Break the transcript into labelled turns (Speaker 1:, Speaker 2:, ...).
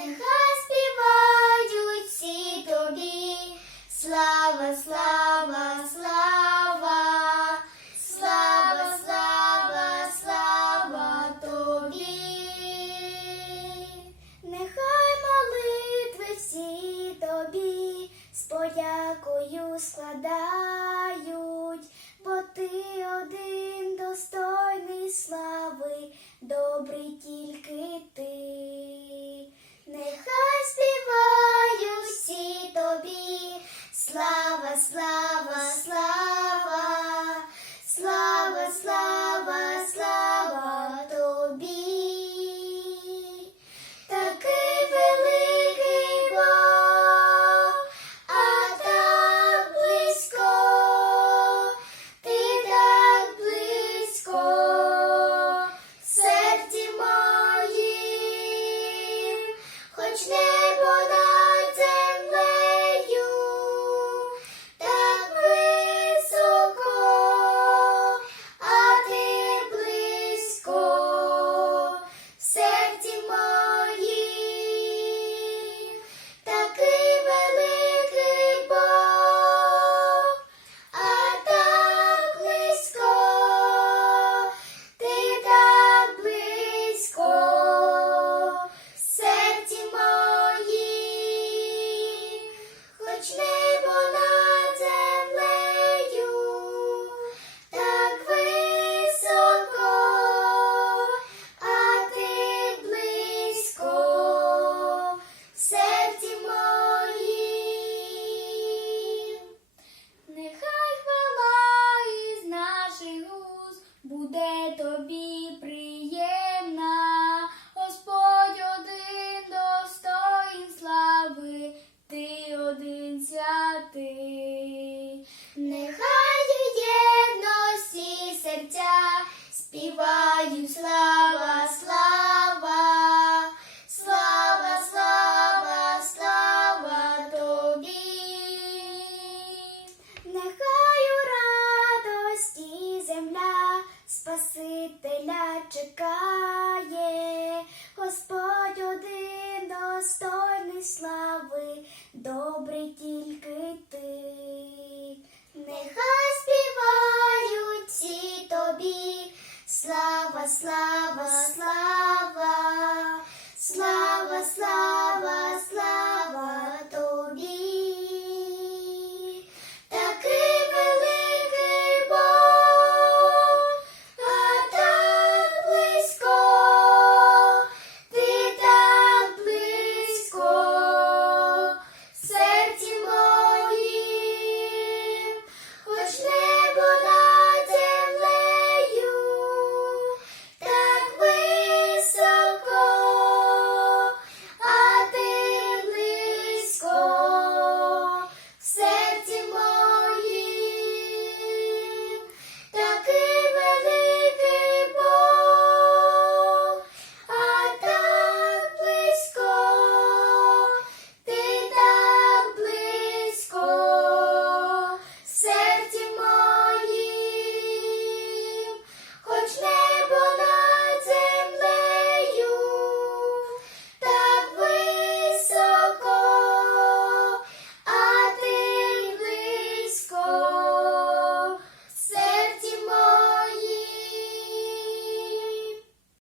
Speaker 1: Mental.